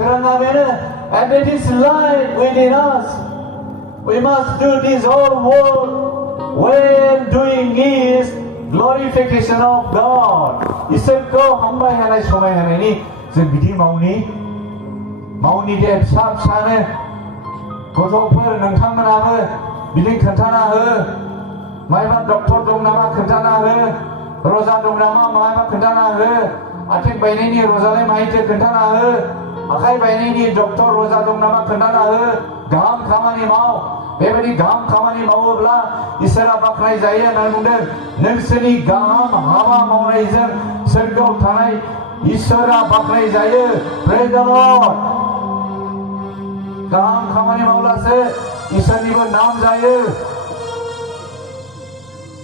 सोराङा बेनो, and it is light within us. We must do this whole world when doing is glorification of God. इसोरखौ हामबाय होनाय समाय होनायनि जों बिदि मावनि दे फिसा फिसानो गथ'फोर नोंथांमोनाबो बिदि खोन्थाना हो मायबा डक्टर दं नामा खोन्थाना हो रजा दं नामा मायबा खोन्थाना हो आथिं बायनायनि रजालाय माहिती खोन्थाना हो आखाइ बायनायनि डक्टर रजा दं नामा खोन्थाना हो गाहाम खामानि माव बेबायदि गाहाम खामानि मावोब्ला इसोरा बाख्नाय जायो होननानै बुंदों नोंसोरनि गाहाम हाबा मावनायजों सोरगोआव थानाय इसोरा बाख्नाय जायो प्रेज द लर्ड गाहाम खामानि मावब्लासो इसोरनिबो नाम जायो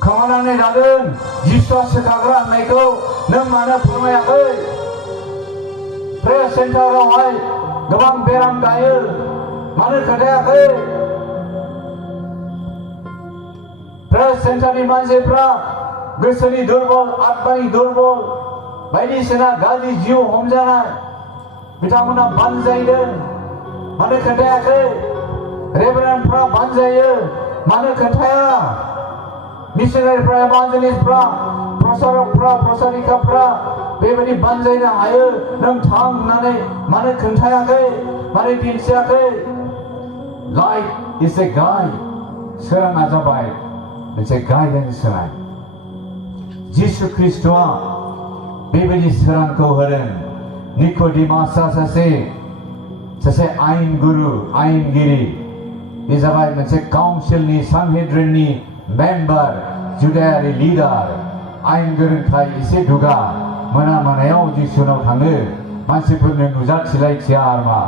खोमानानै लादों जिसुआ सोखाग्रा होननायखौ नों मानो फोरमायाखै प्रेयार सेन्टारावहाय गोबां बेराम गायो मानो खोन्थायाखै प्रेयार सेन्टारनि मानसिफ्रा गोसोनि दुर्बल आत्मानि दुर्बल बायदिसिना गाज्रि जिउ हमजानाय बिथांमोना बानजायदों मानो खोन्थायाखै रेभारेन्डफ्रा बानजायो मानो खोन्थाया मिशनारिफ्रा इभान्जेलिस्टफ्रा प्रसारकफ्रा प्रसारिकाफ्रा बेबायदि बानजायनो हायो नों थां होननानै मानो खोन्थायाखै मानो दिन्थियाखै लाइट इज ए गाइड सोराङा जाबाय मोनसे गाइडेन्स होनाय जिसु ख्रिस्ट'आ बेबायदि सोरांखौ होदों निक'डिमासआ सासे आयेनगुरु आयेनगिरि बे जाबाय मोनसे काउन्सिलनि सांहेद्रिननि मेम्बार जुदायारि लिडार आयेन गोरोंखाय एसे दुगा मोनायाव जिसुनाव थाङो मानसिफोरनो नुजाथिलायथिया आरमा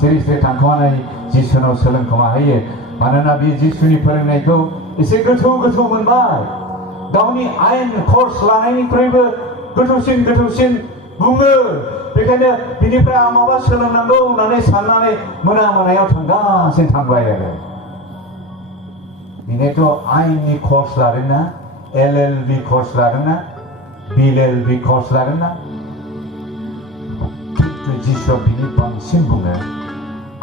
सिरि सिरि थांखोमानाय जिसुनाव सोलोंखोमा होयो मानोना बे जिसुनि फोरोंनायखौ एसे गोथौ मोनबाय गावनि आयेन कर्स लानायनिख्रुइबो गोथौसिन बुङो बेखायनो बिनिफ्राय आं माबा सोलोंनांगौ होननानै साननानै मोनायाव थांगासिनो थांबाय आरो बिनिथ' आयेननि कर्स लादोंना LLB कर्स लादोंना BLLB कर्स लादोंना खिन्थु जिसुआ बिनि बांसिन बुङो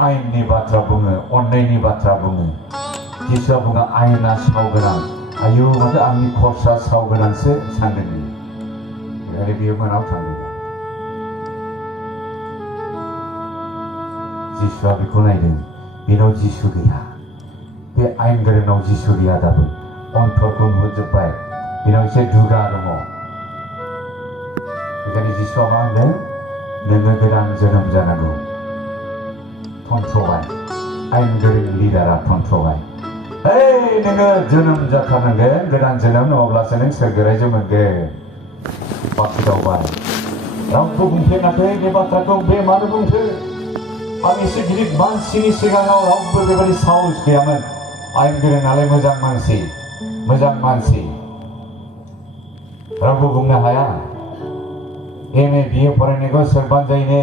आयेननि बाथ्रा बुङो अननायनि बाथ्रा बुङो जिसुआ बुङो आयेना सावगोनां आयु माथो आंनि कर्सआ सावगोनांसो सानदों आरो बियो मोनायाव थांदों जिसुआ बेखौ नायदों बेनाव जिसु गैया बे आयेन गोरोंनाव जिसु गैया दाबो अन्थरखौ नुजोब्बाय बेनाव एसे दुगा दङ बेखायनो जिसुआ मा होनदों नोङो गोदान जोनोम जानांगौ थन्थ्रबाय आयेन गोरों लिडारा थन्थ्रबाय नोङो जोनोम जाथारनांगोन गोदान जोनोम नङाब्लासो नों सोरगो रायजो मोनगोन बाखिदावबाय रावबो बुंफेराखै बे बाथ्राखौ बे मानो बुंखो आं एसे गिदिर मानसिनि सिगाङाव रावबो बेबायदि साहस गैयामोन आयेन गोरों नालाय मोजां मानसि रावबो बुंनो हाया MA BA फरायनायखौ सोर बानजायनो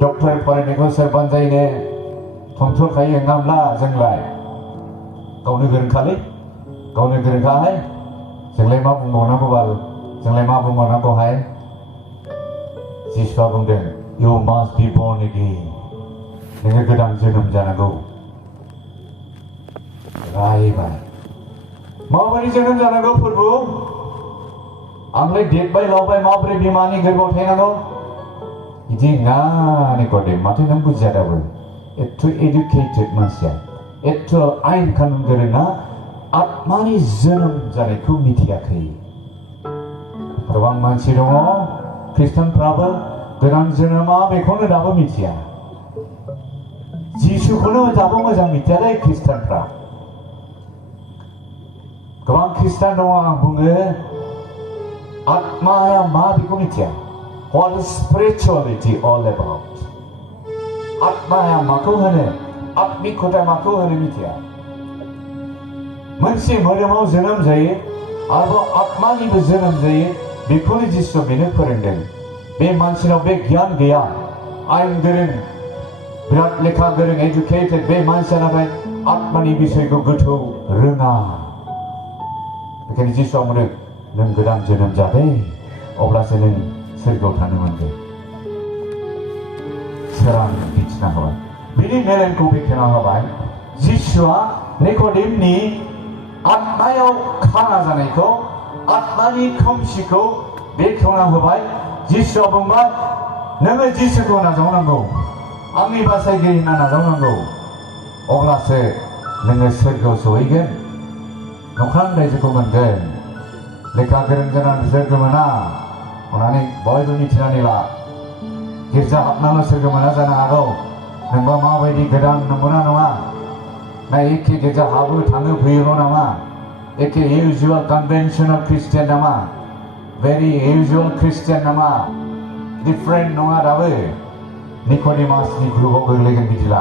डक्टर फरायनायखौ सोर बानजायनो थन्थ्रखायो नङाब्ला जोंलाय गावनो गोरोंखाहाय जोंलाय मा बुंबावनांगौहाय जिसुआ बुंदों You must be born again नोङो गोदान जोनोम जानांगौ रायबाय माबोरै जोनोम जानांगौ फोरबु आंलाय देरबाय लावबाय माबोरै बिमानि गोरबोआव थानांगौ बिदि नङा निक'डेम माथो नों बुजिया दाबो एथ' एडुकेटेड मानसिया एथ' आयेन कानुन गोरोंना आत्मानि जोनोम जानायखौ मिथियाखै गोबां मानसि दङ ख्रिस्टानफ्राबो गोदान जोनोमा बेखौनो दाबो मिथिया जिसुखौनो दाबो मोजां मिथियालै ख्रिस्टानफ्रा गोबां ख्रिस्टान दङ आं बुङो आत्माया मा बेखौ मिथिया What is spirituality all about? आत्माया माखौ होनो आत्मिकता माखौ होनो मिथिया मोनसे मोदोमाव जोनोम जायो आरोबाव आत्मानिबो जोनोम जायो बेखौनो जिसुआ बेनो फोरोंदों बे मानसिनाव बे गियान गैया आयेन गोरों बिराद लेखा गोरों एडुकेटेड बे मानसिया नाथाय आत्मानि बिसयखौ गोथौ रोङा बेखायनो जिसुआ बुंदों नों गोदान जोनोम जादे अब्लासो नों सोरगोआव थानो मोनगोन इसोरा दिन्थिना होबाय बिनि मेलेमखौ बेखेवना होबाय जिसुआ निक'डेमनि आत्मायाव खाना जानायखौ आत्मानि खोमसिखौ बेखेवना होबाय जिसुआ बुंबाय नोङो जिसुखौ नाजावनांगौ आंनि बासायगिरि होनना नाजावनांगौ अब्लासो नोङो सोरगोआव सहैगोन नंखाय रायजोखौ मोनगोन लेखा गोरों जानानै सोरगो मोना होननानै बयबो मिथिनानै ला गिर्जा हाबनानै सोरगो मोना जानो हागौ नोंबा माबायदि गोदान नंगौना नङा ना एखे गिर्जा हाबो थाङो फैयोल' नामा एखे इउजुअल कन्वेन्शनेल ख्रिस्टियान नामा भेरि इउजुअल ख्रिस्टियान नामा डिफरेन्ट नङा दाबो निक'डेमासनि ग्रुपआव गोग्लैगोन बिदिला